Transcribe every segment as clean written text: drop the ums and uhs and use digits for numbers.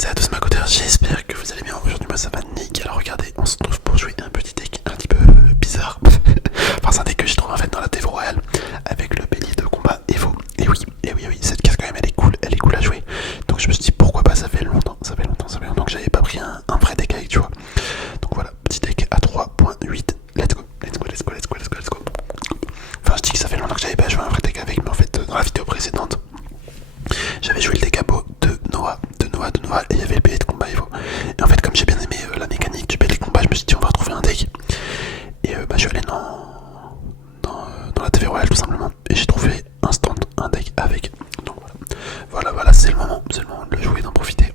Salut à tous ma codeur, j'espère que vous allez bien. Aujourd'hui moi ça va nickel. Alors regardez, on se trouve pour jouer un petit deck un petit peu bizarre. Enfin c'est un deck que j'ai trouvé en fait dans la TV Royale avec le bélier de combat Evo. Et oui, cette carte quand même elle est cool à jouer. Donc je me suis dit pourquoi pas, ça fait longtemps que j'avais pas pris un vrai deck avec, tu vois. Donc voilà, petit deck à 3.8. Let's go. Enfin je dis que ça fait longtemps que j'avais pas joué un vrai deck avec, mais en fait dans la vidéo précédente j'avais joué le décabo de Noah, et il y avait le bélier de combat Evo. Et en fait, comme j'ai bien aimé la mécanique du bélier de combat, je me suis dit on va retrouver un deck. Et je suis allé dans la TV Royale tout simplement. Et j'ai trouvé instant un deck avec. Donc voilà, c'est le moment de le jouer, d'en profiter.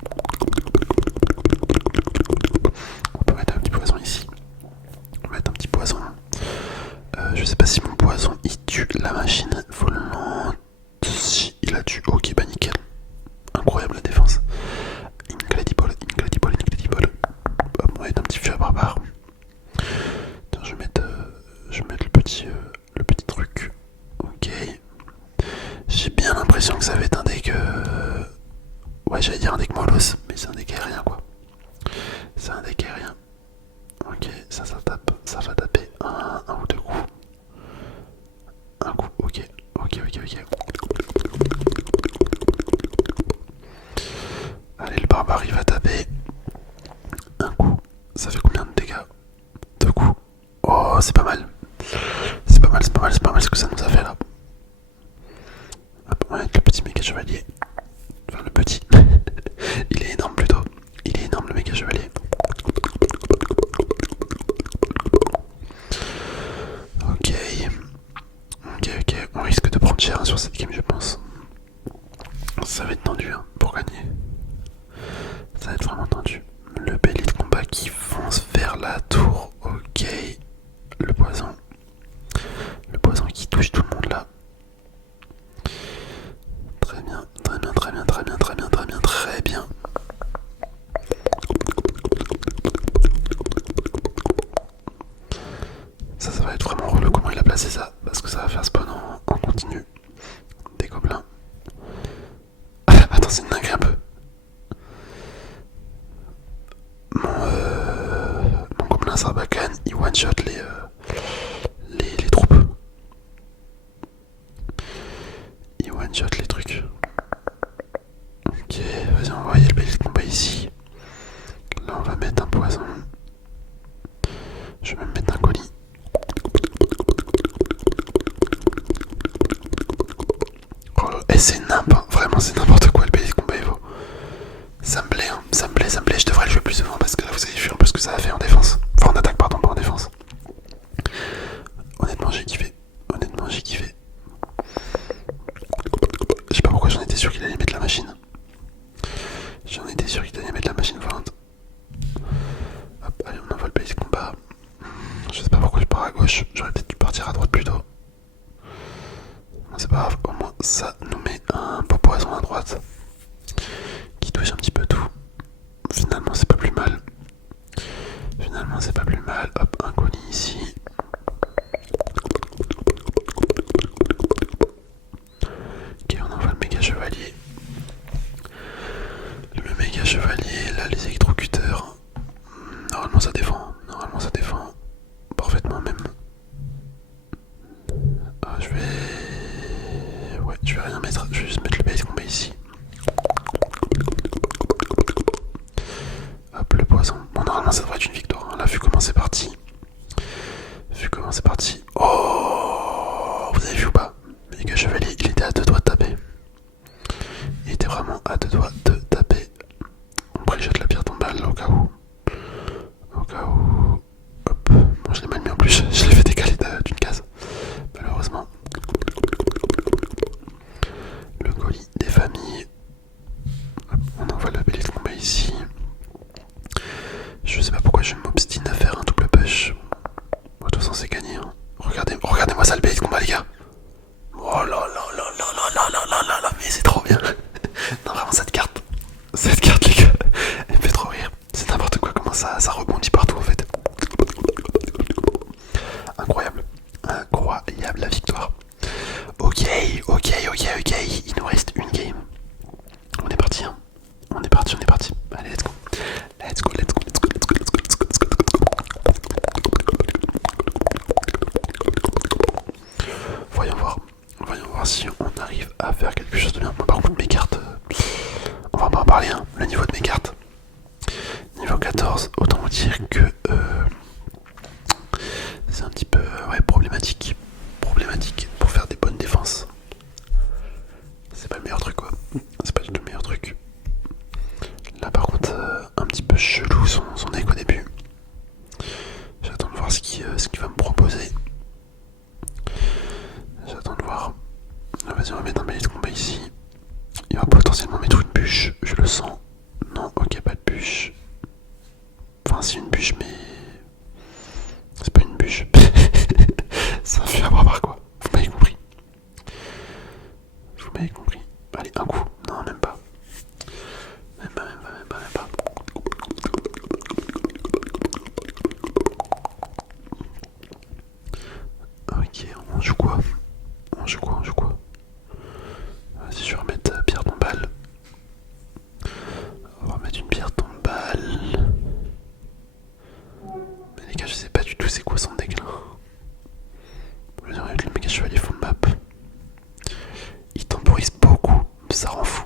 On peut mettre un petit poison ici. On va mettre un petit poison. Je sais pas si mon poison il tue la machine volante. Si il a tué, ok, bah nickel. Incroyable la défense. Incredible. Hop, on va mettre un petit feu à barbare. Attends, je vais mettre le petit truc. Ok. J'ai bien l'impression que ça va être un deck. Ouais, j'allais dire un deck mollos, mais c'est un deck aérien quoi. C'est un deck aérien. Ok, ça tape. Ça va taper un ou deux coups. Un coup, ok. Allez, le barbare il va taper. Un coup. Ça fait combien de dégâts? Deux coups. Oh, c'est pas mal. C'est pas mal ce que ça nous a fait là. Hop, on va mettre le petit méga chevalier. Enfin, le petit. Il est énorme plutôt. Il est énorme le méga chevalier. Ok. On risque de prendre cher sur cette game, je pense. Ça va être tendu hein, pour gagner. Ça va être vraiment tendu. Le bélier de combat qui fonce vers la tour. Ok. Le poison. Le poison qui touche tout le monde là. Très bien. Ça va être vraiment relou comment il a placé ça. Parce que ça va faire spawn en continu. Des gobelins. Attends, c'est une dinguerie un peu. Mon gobelin Sarbacane, il one shot les troupes. Il one shot les trucs. Ok, vas-y, on va envoyer le bélier de combat ici. Là, on va mettre un poison. Je vais même mettre un colis. Oh, et c'est vraiment c'est n'importe quoi le bélier de combat Evo. Ça me plaît, je devrais le jouer plus souvent parce que là vous avez vu un peu ce que ça a fait en défense. Enfin en attaque pardon, pas en défense. Honnêtement j'ai kiffé. Je sais pas pourquoi j'en étais sûr qu'il allait mettre la machine. Volante. Hop, allez on envoie le bélier de combat. Je sais pas pourquoi je pars à gauche, j'aurais peut-être dû partir à droite plutôt. C'est pas grave, au moins ça nous met un beau poison à droite qui touche un petit peu tout. Finalement c'est pas plus mal. Hop, un colis ici. Ok, on envoie le méga chevalier. Là les électrocuteurs. Normalement ça défend parfaitement même. Je vais rien mettre, je vais juste mettre le base combat ici. Hop, le poison. Bon, normalement ça devrait être une victoire. Hein. Là, vu comment c'est parti. Oh, vous avez vu ou pas? Méga chevalier, il était à deux doigts de taper. Il était vraiment à deux doigts de taper. On préjette la pierre tombale au cas où. Hop. Bon, je l'ai mal mis en plus. Je l'ai fait décaler d'une case. Malheureusement. Le colis des familles. Hop, on envoie le bélier de combat ici. Je sais pas pourquoi je m'obstine à faire un double push. De toute façon c'est gagné. Hein. Regardez-moi ça le bélier de combat les gars. Oh là, mais c'est trop bien. Non vraiment cette carte les gars, elle me fait trop rire. C'est n'importe quoi comment ça rebondit partout en fait. Incroyable la victoire. Ok, il nous reste une game. On est parti hein. Allez. Let's go, let's go, let's go, let's go, let's go, let's go, let's go, let's go. Voyons voir si on arrive à faire quelque chose de bien. Moi par contre mes cartes, on va pas en parler hein, le niveau de mes cartes. Niveau 14, autant vous dire que c'est un petit peu ouais, problématique pour faire des bonnes défenses. C'est pas le meilleur truc quoi, c'est pas du tout le meilleur truc. Là par contre un petit peu chelou son deck au début. J'attends de voir ce qu'il va me proposer. J'attends de voir. Vas-y on va mettre un balai de combat ici. Il va potentiellement mettre une bûche, je le sens. Non ok pas de bûche. Enfin c'est une bûche mais... C'est pas une bûche. C'est un fût à barbare quoi. Vous m'avez compris. Vous m'avez compris. Allez un coup. Non même pas. Même pas. Ok, on joue quoi? Vas-y, je vais remettre pierre tombale. On va remettre une pierre tombale. Mais les gars, je sais pas du tout c'est quoi son deck là. Je vais dire, le méga chevalier full map. Il temporise beaucoup. Ça rend fou.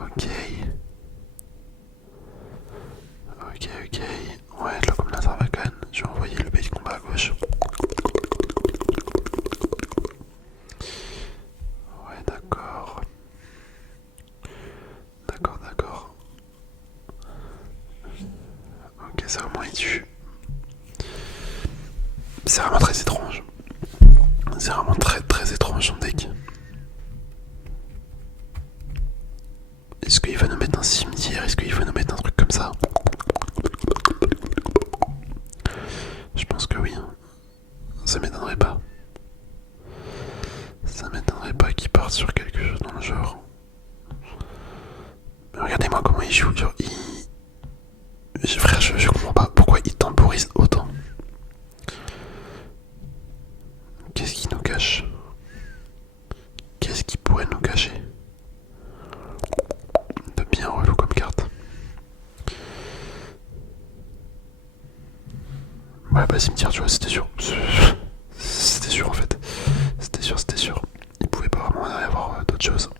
Ok. Ouais, là comme la Zarvacan, je vais envoyer le bait de combat à gauche. Ouais, d'accord. Ok, c'est vraiment étu. C'est vraiment très étrange. C'est vraiment très étrange son deck. Est-ce qu'il va nous mettre un cimetière? Est-ce qu'il va nous mettre un truc comme ça? Je pense que oui. Ça m'étonnerait pas. Qu'il parte sur quelque chose dans le genre. Mais regardez-moi comment il joue. Genre, frère, je comprends pas pourquoi il temporise autant. Qu'est-ce qu'il nous cache? Qu'est-ce qu'il pourrait nous cacher? De bien relou comme carte. Ouais, bah cimetière, tu vois, c'était sûr. C'était sûr en fait. C'était sûr. Il pouvait pas vraiment y avoir d'autres choses.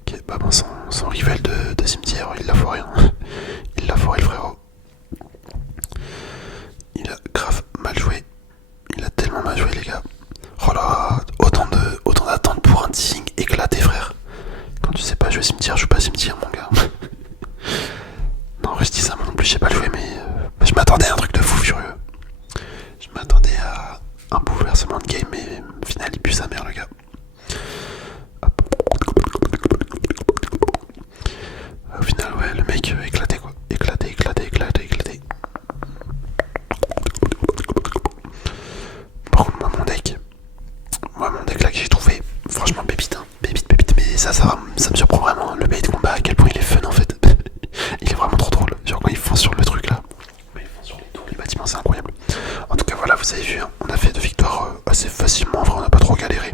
Ok, bah bon, son rival de cimetière, il l'a foiré. Hein. Il l'a foiré le frérot. Il a grave mal joué. Il a tellement mal joué les gars. Oh là, autant d'attente pour un teasing éclaté frère. Quand tu sais pas jouer cimetière, joue pas cimetière mon gars. Non, en vrai je dis ça moi non plus, j'ai pas joué mais je m'attendais à un truc de fou furieux. Je m'attendais à un bouleversement de game mais au final il pue sa mère le gars. Hop. Au final ouais le mec éclaté quoi. Éclaté. Par contre moi mon deck là que j'ai trouvé, franchement pépite hein. Pépite mais ça me surprend vraiment hein. Le bait de combat à quel point il est fun en fait. Il est vraiment trop drôle, genre quand ils font sur le truc là. Quand ils font sur les tours, les bâtiments c'est incroyable. En tout cas voilà vous avez vu hein, on a fait 2 victoires assez facilement, en vrai on n'a pas trop galéré.